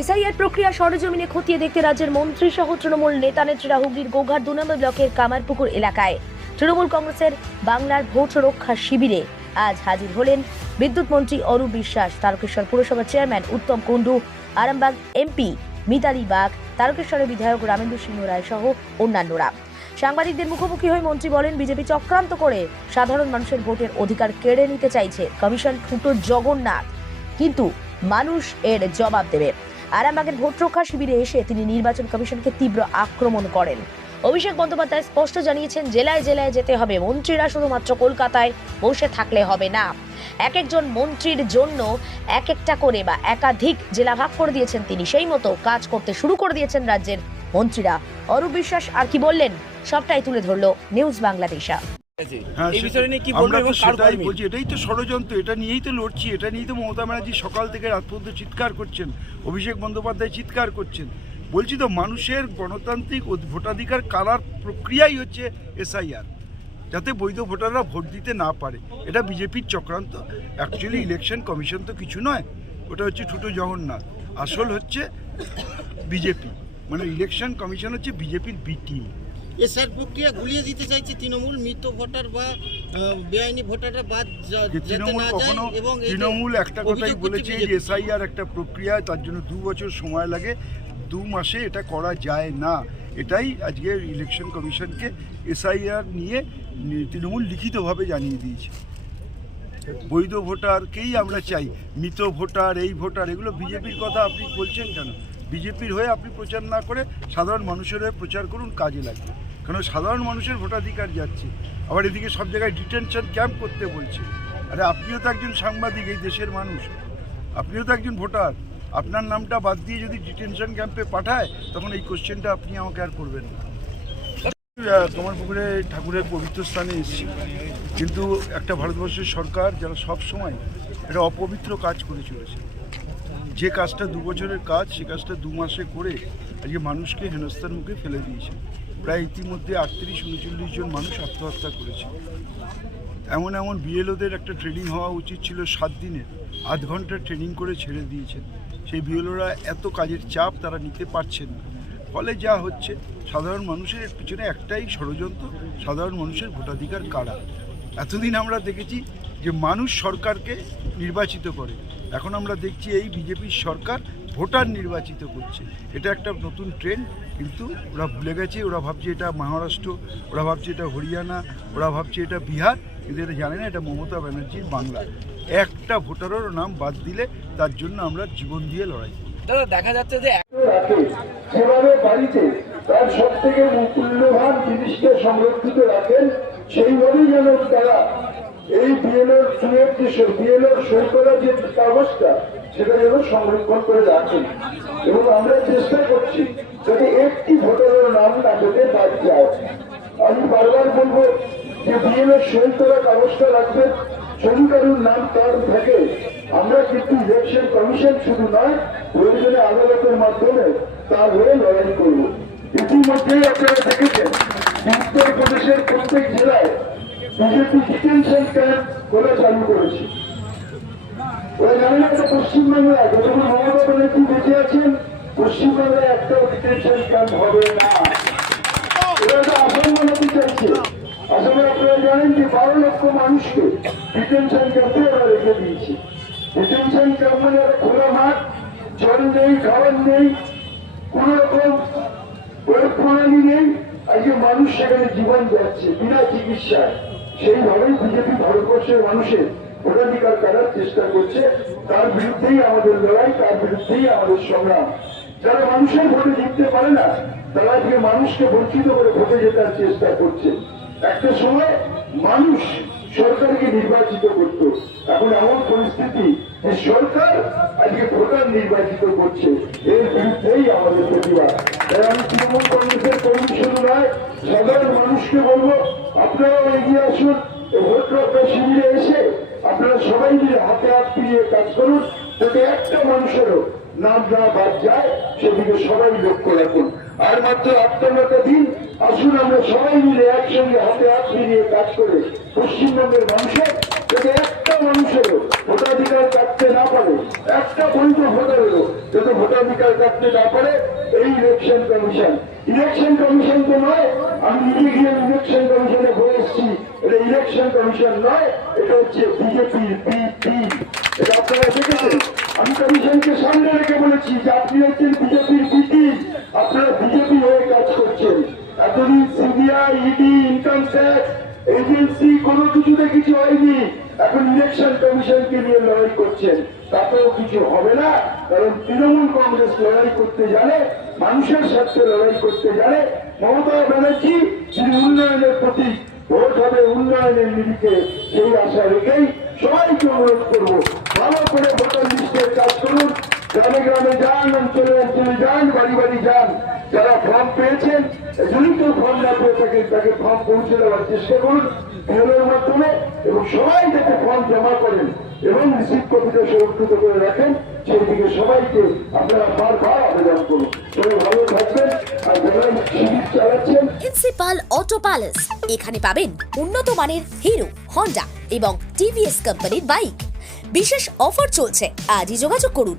SIR প্রক্রিয়া সরজমিনে খতিয়ে দেখতে রাজ্যের মন্ত্রী সহ তৃণমূল নেতা নেত্রীরা হুগলির গোঘাট দু নম্বর ব্লকের কামারপুকুর এলাকায়। তৃণমূল কংগ্রেসের বাংলার ভোট রক্ষা শিবিরে আজ হাজির হলেন বিদ্যুৎ মন্ত্রী অরূপ বিশ্বাস, তারকেশ্বর পুরসভার চেয়ারম্যান উত্তম কুণ্ডু, আরামবাগ এমপি মিতালি বাগ, তারকেশ্বরের বিধায়ক রামেন্দ্র সিংহ রায় সহ অন্যান্যরা। সাংবাদিকদের মুখোমুখি হয়ে মন্ত্রী বলেন, বিজেপি চক্রান্ত করে সাধারণ মানুষের ভোটের অধিকার কেড়ে নিতে চাইছে। কমিশন ফুটো জগন্নাথ, কিন্তু মানুষ এর জবাব দেবে। আরামবাগের ভোট রক্ষা শিবিরে এসে তিনি নির্বাচন কমিশনকে তীব্র আক্রমণ করেন। অভিষেক বন্দ্যোপাধ্যায় স্পষ্ট জানিয়েছেন, জেলায় জেলায় যেতে হবে, মন্ত্রীরা শুধুমাত্র কলকাতায় বসে থাকলে হবে না। এক একজন মন্ত্রীর জন্য এক একটা করে বা একাধিক জেলা ভাগ করে দিয়েছেন তিনি। সেই মতো কাজ করতে শুরু করে দিয়েছেন রাজ্যের মন্ত্রীরা। অরূপ বিশ্বাস আর কি বললেন? সবটাই তুলে ধরলো নিউজ বাংলাদেশা। হ্যাঁ, সেটাই বলছি এটাই তো ষড়যন্ত্র এটা নিয়েই তো লড়ছি এটা নিয়েই তো মমতা ব্যানার্জি সকাল থেকে রাত পর্যন্ত চিৎকার করছেন অভিষেক বন্দ্যোপাধ্যায় চিৎকার করছেন। বলছি তো মানুষের গণতান্ত্রিক ভোটাধিকার কারার প্রক্রিয়াই হচ্ছে এসআইআর যাতে বৈধ ভোটাররা ভোট দিতে না পারে। এটা বিজেপির চক্রান্ত অ্যাকচুয়ালি ইলেকশন কমিশন তো কিছু নয় ওটা হচ্ছে ঠুটো জগন্নাথ আসল হচ্ছে বিজেপি মানে ইলেকশন কমিশন হচ্ছে বিজেপির বি টিম এসআর প্রক্রিয়া গুলিয়ে দিতে চাইছে তৃণমূল মৃত ভোটার বা বেআইনি ভোটাররা বাদ যা- তৃণমূল না যায় এবং তৃণমূল একটা কথাই বলেছে এসআইআর একটা প্রক্রিয়া তার জন্য দু বছর সময় লাগে। দু মাসে এটা করা যায় না। এটাই আজকে ইলেকশন কমিশনকে এসআইআর নিয়ে তৃণমূল লিখিতভাবে জানিয়ে দিয়েছে। বৈধ ভোটারকেই আমরা চাই। মৃত ভোটার এই ভোটার এগুলো বিজেপির কথা আপনি বলছেন কেন? বিজেপির হয়ে আপনি প্রচার না করে সাধারণ মানুষের হয়ে প্রচার করুন, কাজে লাগবে। কারণ সাধারণ মানুষের ভোটাধিকার যাচ্ছে। আবার এদিকে সব জায়গায় ডিটেনশন ক্যাম্প করতে বলছে। আরে আপনিও তো একজন সাংবাদিক, এই দেশের মানুষ। আপনিও তো একজন ভোটার। আপনার নামটা বাদ দিয়ে যদি ডিটেনশন ক্যাম্পে পাঠায়, তখন এই কোশ্চেনটা আপনি আমাকে আর করবেন না। তোমার পুকুরে ঠাকুরের পবিত্র স্থানে এসেছি। কিন্তু একটা ভারতবর্ষের সরকার যারা সব সময় একটা অপবিত্র কাজ করে চলেছে যে কাজটা দু বছরের কাজ, সে কাজটা দু মাসে করে আজকে মানুষকে হেনস্থার মুখে ফেলে দিয়েছে। প্রায় ইতিমধ্যে আটত্রিশ, উনচল্লিশ জন মানুষ আত্মহত্যা করেছে। এমন এমন বিএলওদের একটা ট্রেনিং হওয়া উচিত ছিল সাত দিনের। আধ ঘণ্টার ট্রেনিং করে ছেড়ে দিয়েছেন। সেই বিএলওরা এত কাজের চাপ তারা নিতে পারছেন না। ফলে যা হচ্ছে, সাধারণ মানুষের পিছনে একটাই ষড়যন্ত্র, সাধারণ মানুষের ভোটাধিকার কারা? এতদিন আমরা দেখেছি যে মানুষ সরকারকে নির্বাচিত করে। এখন আমরা দেখছি এই বিজেপির সরকার ভোটার নির্বাচিত করছে এটা একটা নতুন ট্রেন্ড কিন্তু ওরা ভুলে গেছে ওরা ভাবছে এটা মহারাষ্ট্র ওরা ভাবছে এটা হরিয়ানা ওরা ভাবছে এটা বিহার কিন্তু এটা জানে না এটা মমতা ব্যানার্জির বাংলা একটা ভোটারেরও নাম বাদ দিলে তার জন্য আমরা জীবন দিয়ে লড়াই করি। দাদা দেখা যাচ্ছে যে বাড়িতে তার সব থেকে মূল্যবান জিনিসকে সংরক্ষিত রাখেন সেইভাবেই যেন তারা এই বিএলওর সুয়ের যে বিএলওর সই করা যে কাগজটা, সেটা যেন সংরক্ষণ করে রাখেন এবং আমরা চেষ্টা করছি যাতে একটি ভোটারের নাম না যাতে বাদ যায়। আমি বারবার বলব যে বিএলওর সই করা কাগজটা রাখবেন যদি নাম তার থাকে আমরা কিন্তু ইলেকশন কমিশন শুধু নয়, প্রয়োজনে আদালতের মাধ্যমে তার হয়ে লড়াই করব। ইতিমধ্যেই আপনারা দেখেছেন, উত্তর প্রদেশের প্রত্যেক জেলায় বিজেপি ডিটেনশন ক্যাম্প খোলা চালু করেছে। ওরা জানেন একটা পশ্চিমবাংলায় যতক্ষণ মমতা ব্যানার্জি বেঁচে আছেন পশ্চিমবাংলায় একটাও ডিটেনশন ক্যাম্প হবে না। ওরা তো আসাম বানাতে চাইছে। আসামে আপনারা জানেন যে বারো লক্ষ মানুষকে ডিটেনশন ক্যাম্পে ওরা রেখে দিয়েছে। ডিটেনশন ক্যাম্প মানে একটা খোলা মাঠ, জল নেই, খাবার নেই, কোন রকম ওই প্রণালী নেই আজকে মানুষ সেখানে জীবন যাচ্ছে, বিনা চিকিৎসায়। সেইভাবেই বিজেপি ভারতবর্ষের মানুষের ভোটাধিকার করার চেষ্টা করছে। তার বিরুদ্ধেই আমাদের লড়াই, তার বিরুদ্ধেই আমাদের সংগ্রাম। যারা মানুষের ভোটে জিততে পারে না, তারা আজকে মানুষকে বঞ্চিত করে ভোটে যেতার চেষ্টা করছে। একটা সময় মানুষ সরকারকে নির্বাচিত করত। এখন এমন পরিস্থিতি যে সরকার আজকে ভোটার নির্বাচিত করছে। এর বিরুদ্ধেই আমাদের প্রতিবাদ। আমি তৃণমূল কংগ্রেসের কর্মী শুধু নয়, সাধারণ মানুষকে বলব, আপনারাও এগিয়ে আসুন ভোট শিবিরে এসে আপনারা সবাই মিলে হাতে হাত ফিরিয়ে কাজ করুন, যাতে একটা মানুষেরও নাম না বাদ যায়, সেদিকে সবাই লক্ষ্য রাখুন। আর মাত্র আটটা দিন, আসুন আমরা সবাই মিলে একসঙ্গে হাতে হাত মিলিয়ে কাজ করে পশ্চিমবঙ্গের মানুষের যাতে একটা মানুষেরও ভোটাধিকার কাটতে না পারে, একটা বৈধ ভোটারেরও যাতে ভোটাধিকার কাটতে না পারে এই ইলেকশন কমিশন ইলেকশন কমিশন তো নয়, আমি নিজে গিয়ে ইলেকশন কমিশনে বলে এসেছি। এটা ইলেকশন কমিশন নয়, এটা হচ্ছে বিজেপির বিপি এটা আপনারা দেখেছেন? আমি কমিশনকে সামনে রেখে বলেছি যে আপনি হচ্ছেন বিজেপির বিপি আপনারা বিজেপি হয়ে কাজ করছেন। এতদিন CBI ED income tax agency কোনো কিছুতে কিছু হয়নি। এখন ইলেকশন কমিশনকে নিয়ে লড়াই করছেন। তাতেও কিছু হবে না, কারণ তৃণমূল কংগ্রেস লড়াই করতে জানে, মানুষের স্বার্থে লড়াই করতে জানে। মমতা ব্যানার্জি তিনি উন্নয়নের প্রতি ভোট হবে উন্নয়নের নিরিখে। সেই আশা রেখেই সবাইকে অনুরোধ করব, ভালো করে ভোটার লিস্টের কাজ করুন। গ্রামে গ্রামে যান, অঞ্চলে অঞ্চলে যান, বাড়ি বাড়ি যান। যারা ফর্ম পেয়েছেন যদি কেউ ফর্ম না পেয়ে থাকেন তাকে ফর্ম পৌঁছে দেওয়ার চেষ্টা করুন মেলের মাধ্যমে, এবং সবাই যাতে ফর্ম জমা করেন এবং রিসিভ কপিটা সুরক্ষিত করে রাখেন সেই দিকে সবাইকে আপনারা বারবার আবেদন করুন। সবাই ভালো থাকবেন, আর যারা শিবির চালাচ্ছেন প্রিন্সিপাল অটো প্যালেস এখানে পাবেন উন্নত মানের হিরো হন্ডা এবং টিভিএস কোম্পানির বাইক বিশেষ অফার চলছে, আজই যোগাযোগ করুন।